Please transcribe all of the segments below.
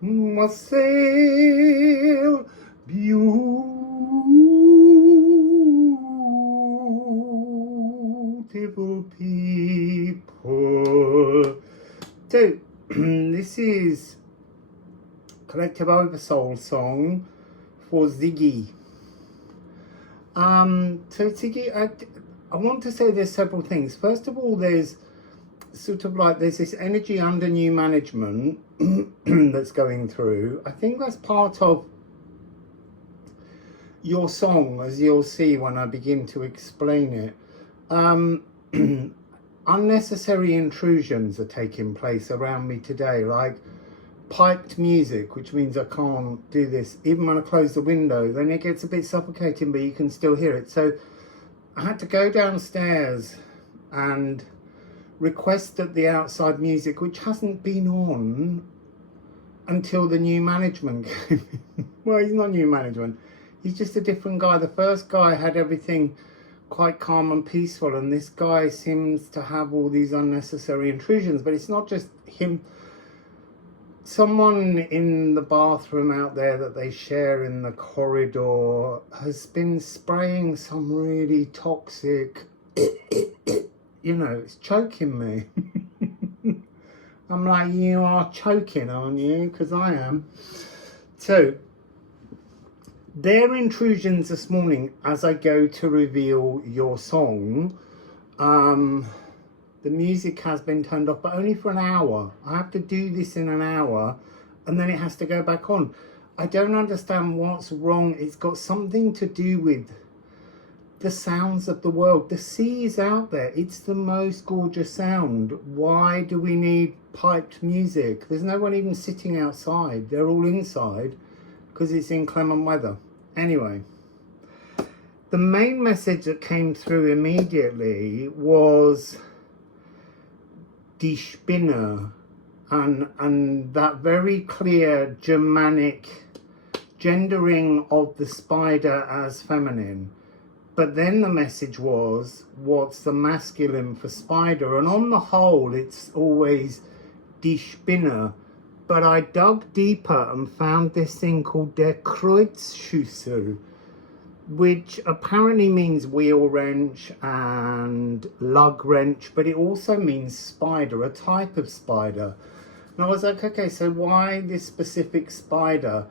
Wassail, beautiful people. So, this is Collective Oversoul Song for Ziggy. So Ziggy, I want to say there's several things. First of all, there's sort of like there's this energy under new management that's going through. I think that's part of your song, as you'll see when I begin to explain it. Unnecessary intrusions are taking place around me today, like piped music, which means I can't do this. Even when I close the window, then it gets a bit suffocating, but you can still hear it. So I had to go downstairs and request that the outside music, which hasn't been on until the new management came in. Well, he's not new management, he's just a different guy. The first guy had everything quite calm and peaceful, and this guy seems to have all these unnecessary intrusions. But it's not just him. Someone in the bathroom out there that they share in the corridor has been spraying some really toxic you know, it's choking me. I'm like, you are choking, aren't you? Because I am. So, their intrusions this morning, as I go to reveal your song, the music has been turned off, but only for an hour. I have to do this in an hour, and then it has to go back on. I don't understand what's wrong. It's got something to do with the sounds of the world. The sea is out there. It's the most gorgeous sound. Why do we need piped music? There's no one even sitting outside. They're all inside because it's inclement weather. Anyway, the main message that came through immediately was Die Spinne, and that very clear Germanic gendering of the spider as feminine. But then the message was, what's the masculine for spider? And on the whole, it's always Die Spinne. But I dug deeper and found this thing called Der Kreuzschlüssel, which apparently means wheel wrench and lug wrench, but it also means spider, a type of spider. And I was like, okay, so why this specific spider?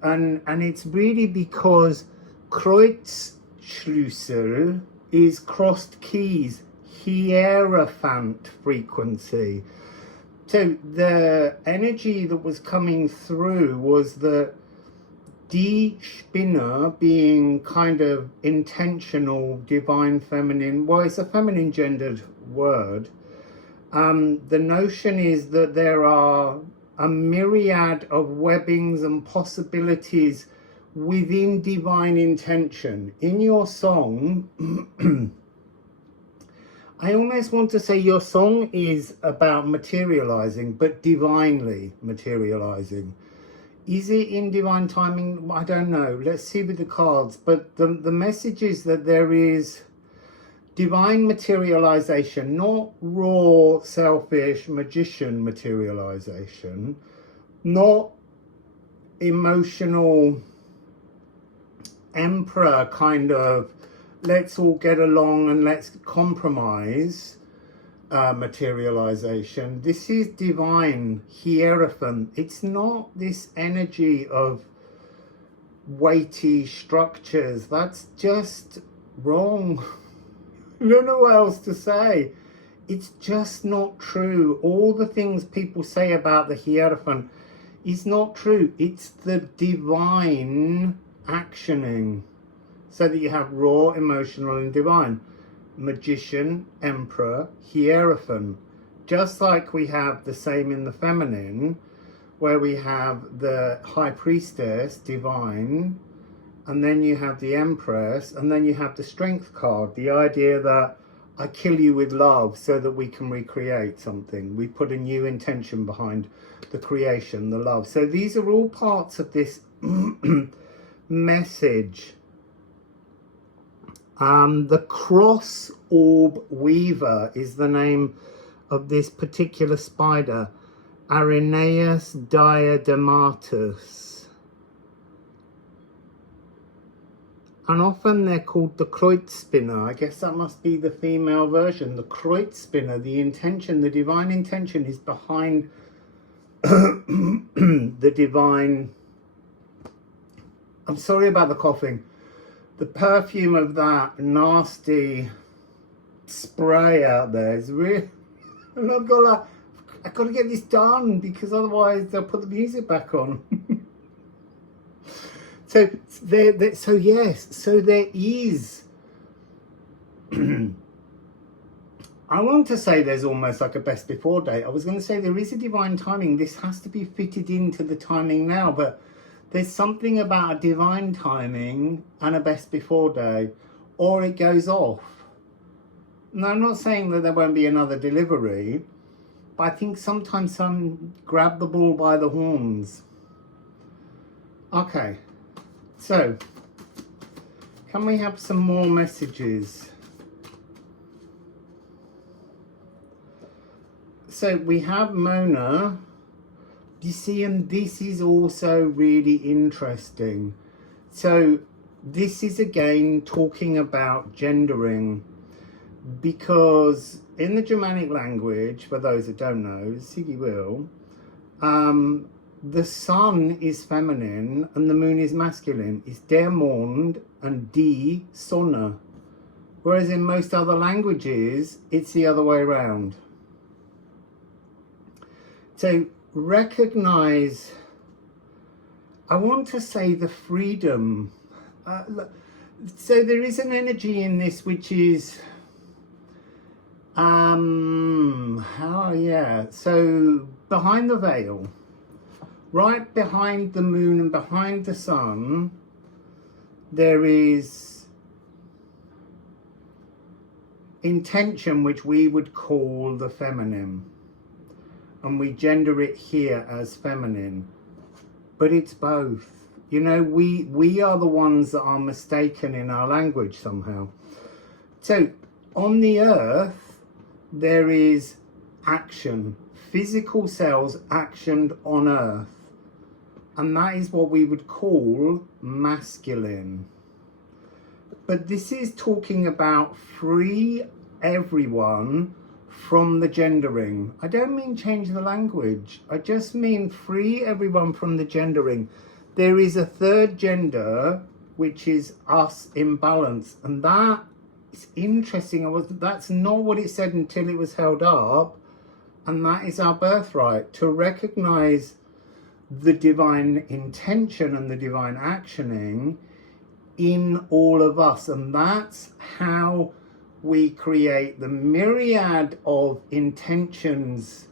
And it's really because Kreuzschlüssel is crossed keys, Hierophant frequency. So the energy that was coming through was the Die Spinne being kind of intentional, divine feminine. Well, it's a feminine gendered word. The notion is that there are a myriad of webbings and possibilities within divine intention. In your song, I almost want to say your song is about materializing, but divinely materializing. Is it in divine timing? I don't know. Let's see with the cards. But the message is that there is divine materialization, not raw, selfish, magician materialization, not emotional emperor kind of let's all get along and let's compromise materialization. This is divine Hierophant. It's not this energy of weighty structures. That's just wrong. I don't know what else to say. It's just not true. All the things people say about the Hierophant is not true. It's the divine actioning. So that you have raw, emotional, and divine. Magician, emperor, Hierophant. Just like we have the same in the feminine, where we have the high priestess, divine, and then you have the empress, and then you have the strength card. The idea that I kill you with love so that we can recreate something. We put a new intention behind the creation, the love. So these are all parts of this message. The Cross Orb Weaver is the name of this particular spider. Arenaeus diadematus. And often they're called the Kreuzspinner. I guess that must be the female version. The Kreuzspinner, the intention, the divine intention is behind the divine... I'm sorry about the coughing. The perfume of that nasty spray out there is really... And I've got to get this done because otherwise they'll put the music back on. So there is. I want to say there's almost like a best before date. I was going to say there is a divine timing. This has to be fitted into the timing now, but there's something about a divine timing and a best before day, or it goes off. Now, I'm not saying that there won't be another delivery, but I think sometimes some grab the bull by the horns. Okay. So, can we have some more messages? So we have Mona. You see, and this is also really interesting. So this is again talking about gendering, because in the Germanic language, for those that don't know, Siggy will, the sun is feminine and the moon is masculine. It's der Mond and die Sonne. Whereas in most other languages, it's the other way around. So recognize, I want to say the freedom. So there is an energy in this which is, so behind the veil, right behind the moon and behind the sun, there is intention, which we would call the feminine, and we gender it here as feminine, but it's both. You know, we are the ones that are mistaken in our language somehow. So on the earth, there is action, physical cells actioned on earth. And that is what we would call masculine. But this is talking about free everyone from the gendering. I don't mean change the language. I just mean free everyone from the gendering. There is a third gender, which is us in balance. And that is interesting. That's not what it said until it was held up. And that is our birthright, to recognize the divine intention and the divine actioning in all of us. And that's how we create the myriad of intentions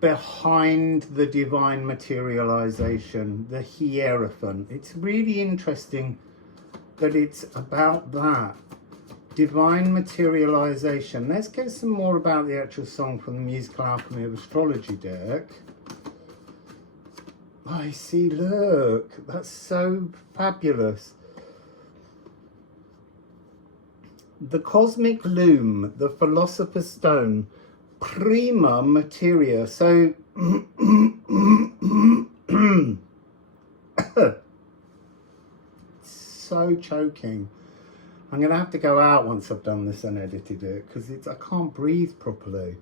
behind the divine materialization, the Hierophant. It's really interesting that it's about that divine materialization. Let's get some more about the actual song from the musical Alchemy of Astrology deck. I see, look, that's so fabulous. The cosmic loom, the philosopher's stone, prima materia. So so choking. I'm gonna have to go out once I've done this and edited it, because I can't breathe properly.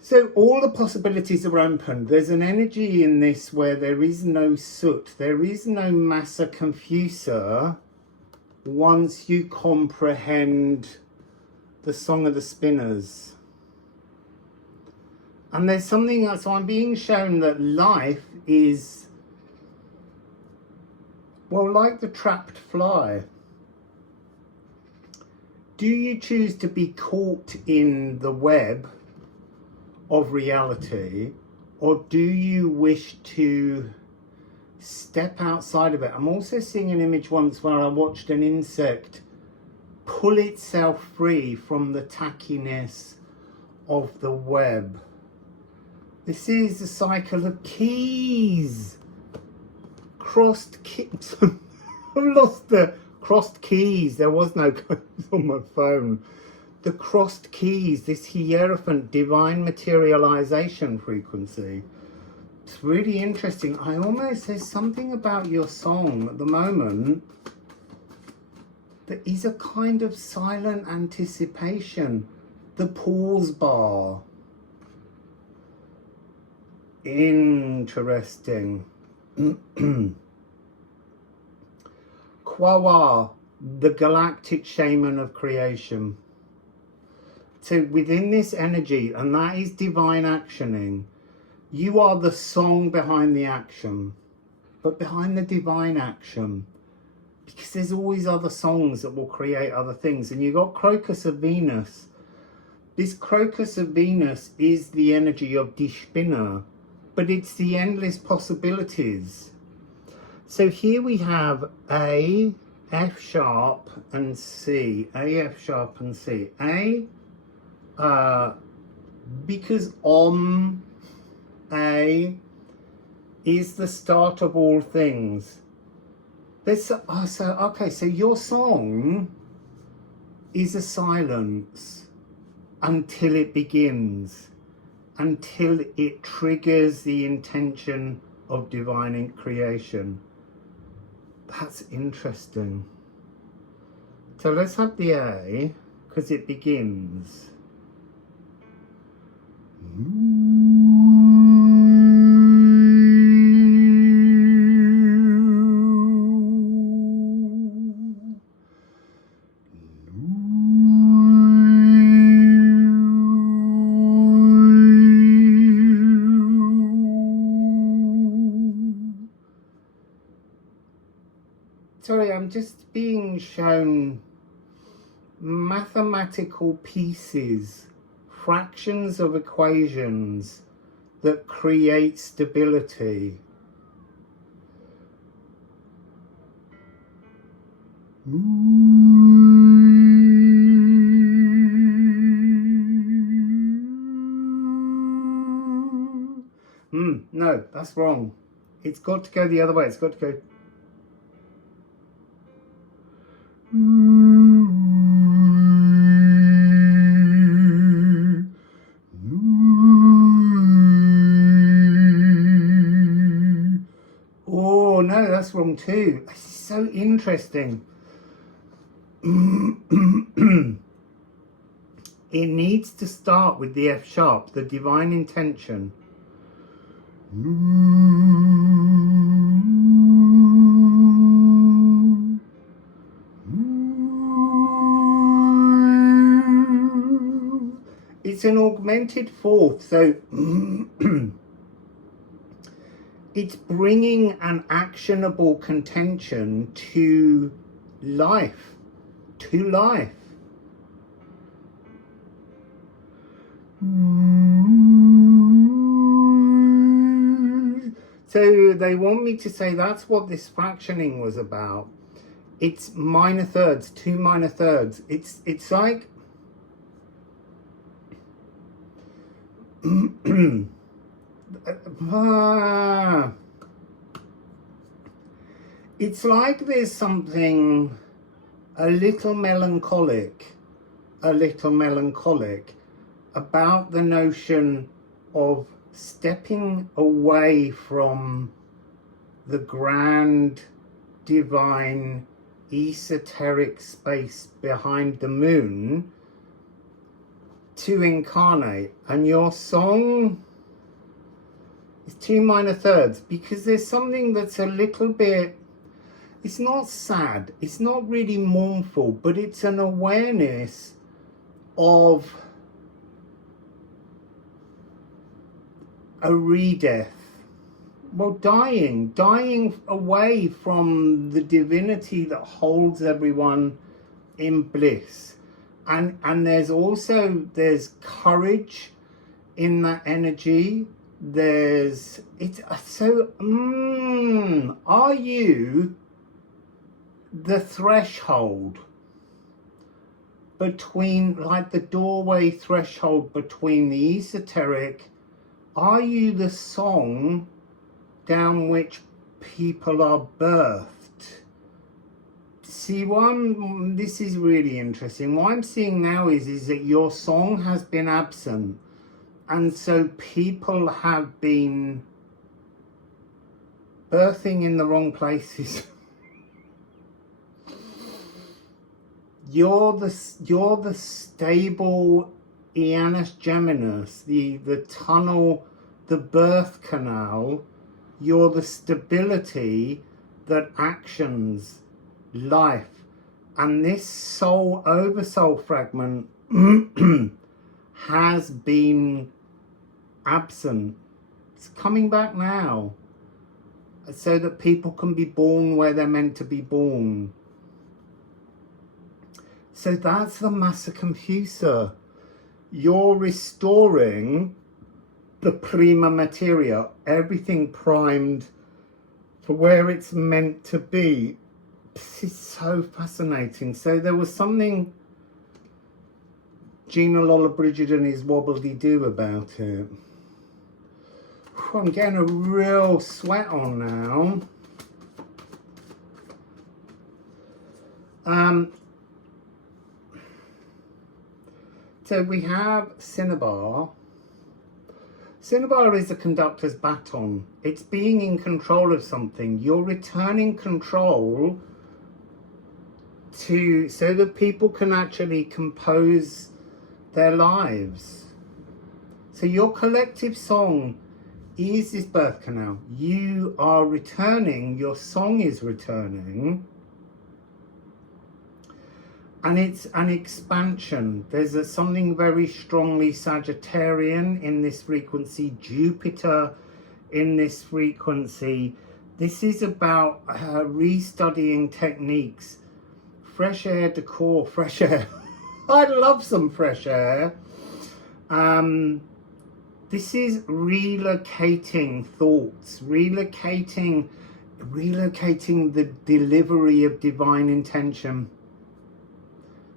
So all the possibilities are open. There's an energy in this where there is no soot, there is no massa confusa once you comprehend the Song of the Spinners. And there's something else, so I'm being shown that life is, well, like the trapped fly. Do you choose to be caught in the web of reality, or do you wish to step outside of it? I'm also seeing an image once where I watched an insect pull itself free from the tackiness of the web. This is the cycle of keys. Crossed keys. I've lost the crossed keys. There was no keys on my phone. the crossed keys, this Hierophant divine materialization frequency. It's really interesting. There's something about your song at the moment that is a kind of silent anticipation. The pause bar. Interesting. Kwawa, the galactic shaman of creation. So within this energy, and that is divine actioning, you are the song behind the action, but behind the divine action, because there's always other songs that will create other things. And you got Crocus of Venus. This Crocus of Venus is the energy of Die Spinne, but it's the endless possibilities. So here we have A, F sharp and C, A, F sharp and C. A, because A is the start of all things. So your song is a silence until it begins, until it triggers the intention of divine creation. That's interesting. So let's have the A, because it begins. Sorry, I'm just being shown mathematical pieces, fractions of equations that create stability. No, that's wrong. It's got to go the other way. It's got to go. Oh no, that's wrong too. This is so interesting. It needs to start with the F sharp, the divine intention. It's an augmented fourth, so it's bringing an actionable contention to life, So they want me to say that's what this fractioning was about. It's minor thirds, 2 minor thirds. It's like it's like there's something a little melancholic about the notion of stepping away from the grand, divine, esoteric space behind the moon to incarnate. And your song is 2 minor thirds, because there's something that's a little bit, it's not sad, it's not really mournful, but it's an awareness of a re-death. Well, dying away from the divinity that holds everyone in bliss. And there's courage in that energy. Are you the threshold between, like the doorway threshold between the esoteric? Are you the song down which people are birthed? See, this is really interesting. What I'm seeing now is that your song has been absent. And so people have been birthing in the wrong places. You're the stable Janus Geminus, the tunnel, the birth canal. You're the stability that actions life. And this soul, oversoul fragment has been absent. It's coming back now, so that people can be born where they're meant to be born. So that's the Massa Confusa. You're restoring the prima materia, everything primed for where it's meant to be. This is so fascinating. So there was something Gina Lollobrigida is wobbledy-doo about it. I'm getting a real sweat on now. So we have Cinnabar. Cinnabar is the conductor's baton. It's being in control of something. You're returning control so that people can actually compose their lives. So your collective song is this birth canal. You are returning, your song is returning. And it's an expansion. There's something very strongly Sagittarian in this frequency, Jupiter in this frequency. This is about restudying techniques, fresh air decor, fresh air. I love some fresh air. This is relocating thoughts, relocating the delivery of divine intention.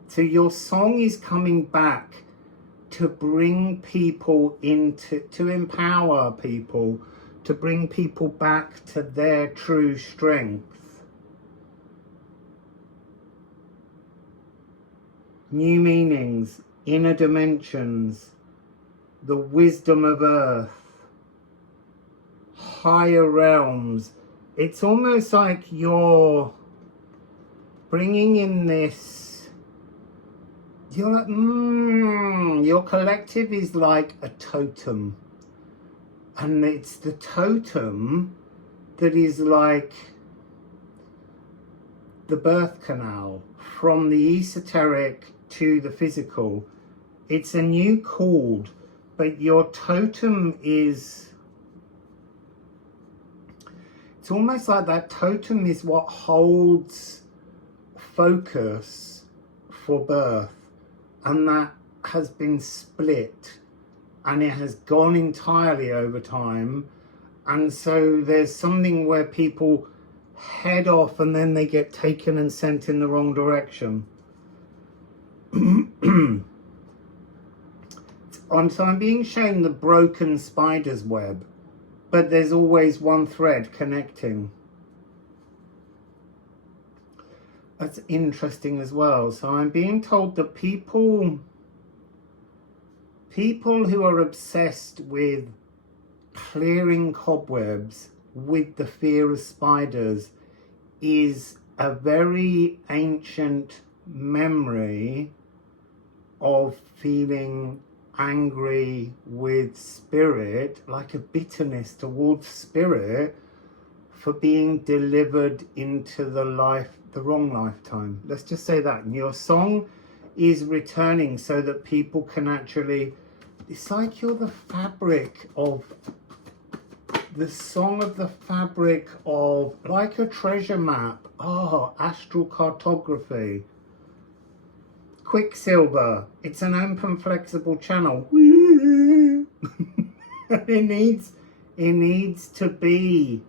So your song is coming back to bring people to empower people, to bring people back to their true strength. New meanings, inner dimensions, the wisdom of earth, higher realms. It's almost like you're bringing in this. You're like, your collective is like a totem. And it's the totem that is like the birth canal, from the esoteric to the physical. It's a new chord, but your totem is, it's almost like that totem is what holds focus for birth. And that has been split, and it has gone entirely over time. And so there's something where people head off and then they get taken and sent in the wrong direction. So I'm being shown the broken spider's web, but there's always one thread connecting. That's interesting as well. So I'm being told that people who are obsessed with clearing cobwebs with the fear of spiders is a very ancient memory of feeling angry with spirit, like a bitterness towards spirit for being delivered into the wrong lifetime. Let's just say that. And your song is returning so that people can actually, it's like you're the fabric of, the song of the fabric of, like a treasure map. Oh, astral cartography. Quicksilver, it's an open flexible channel. it needs to be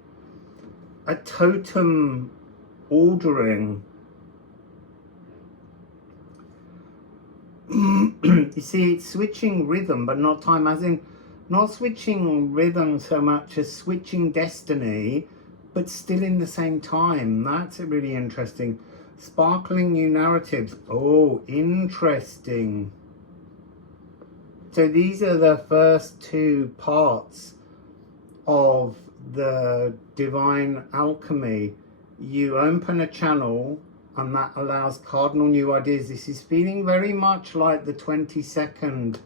a totem ordering. You see, it's switching rhythm but not time, as in not switching rhythm so much as switching destiny, but still in the same time. That's really interesting. Sparkling new narratives. Oh, interesting. So these are the first two parts of the divine alchemy. You open a channel and that allows cardinal new ideas. This is feeling very much like the 22nd,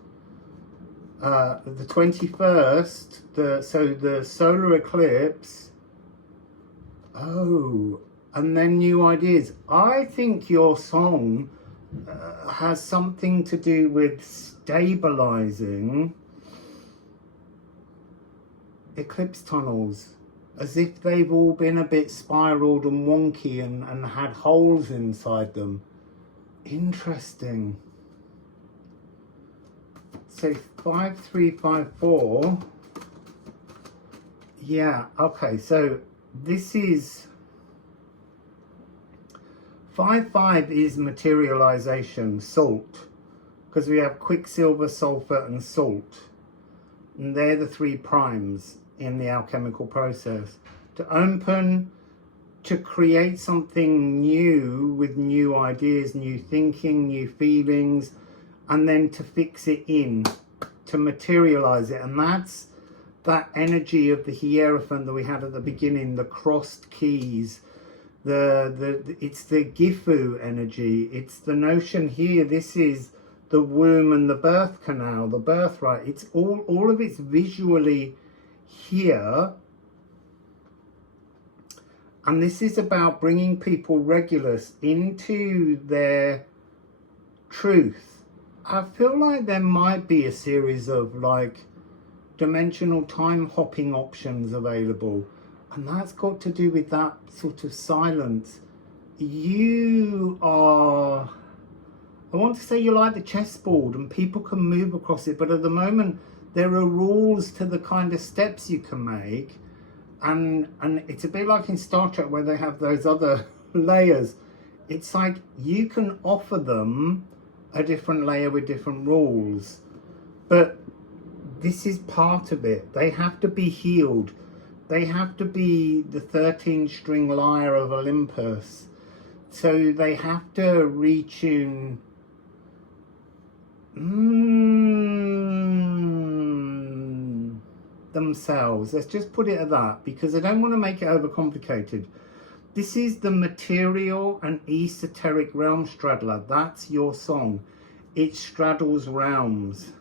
the 21st, so the solar eclipse. Oh, and then new ideas. I think your song has something to do with stabilizing eclipse tunnels, as if they've all been a bit spiraled and wonky and had holes inside them. Interesting. So 5354. Yeah, okay, so this is 5-5 is materialization, salt, because we have quicksilver, sulfur and salt, and they're the three primes in the alchemical process. To open, to create something new with new ideas, new thinking, new feelings, and then to fix it in, to materialize it. And that's that energy of the Hierophant that we had at the beginning, the crossed keys. It's the Gifu energy. It's the notion here, this is the womb and the birth canal, the birthright. It's all of it's visually here. And this is about bringing people Regulus into their truth. I feel like there might be a series of like dimensional time hopping options available. And that's got to do with that sort of silence. You are, I want to say you're like the chessboard and people can move across it, but at the moment there are rules to the kind of steps you can make. And it's a bit like in Star Trek where they have those other layers. It's like you can offer them a different layer with different rules. But this is part of it. They have to be healed. They have to be the 13-string lyre of Olympus. So they have to retune themselves. Let's just put it at that, because I don't want to make it overcomplicated. This is the material and esoteric realm straddler. That's your song. It straddles realms.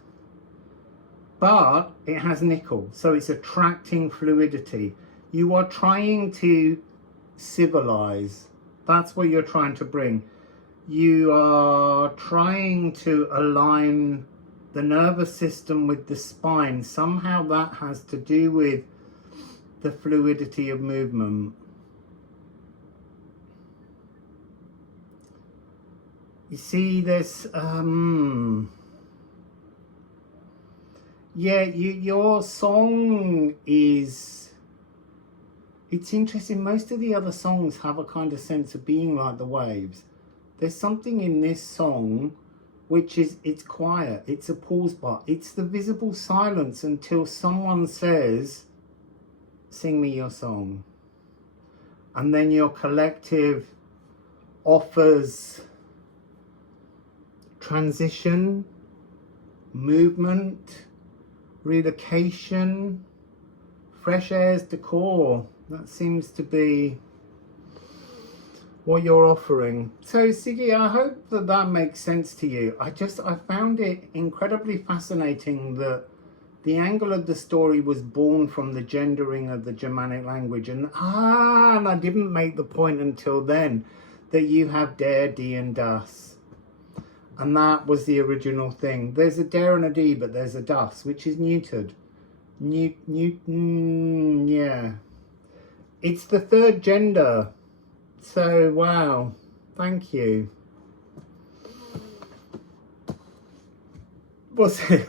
But it has nickel, so it's attracting fluidity. You are trying to civilize. That's what you're trying to bring. You are trying to align the nervous system with the spine. Somehow that has to do with the fluidity of movement. You see, there's yeah, your song is, it's interesting. Most of the other songs have a kind of sense of being like the waves. There's something in this song which is, it's quiet, it's a pause bar, it's the visible silence until someone says, sing me your song. And then your collective offers transition, movement, relocation, fresh airs decor. That seems to be what you're offering. So Siggy, I hope that that makes sense to you. I found it incredibly fascinating that the angle of the story was born from the gendering of the Germanic language, and I didn't make the point until then that you have der, die and das. And that was the original thing. There's a der and a die, but there's a das, which is neutered. Yeah. It's the third gender. So, wow. Thank you. Wassail.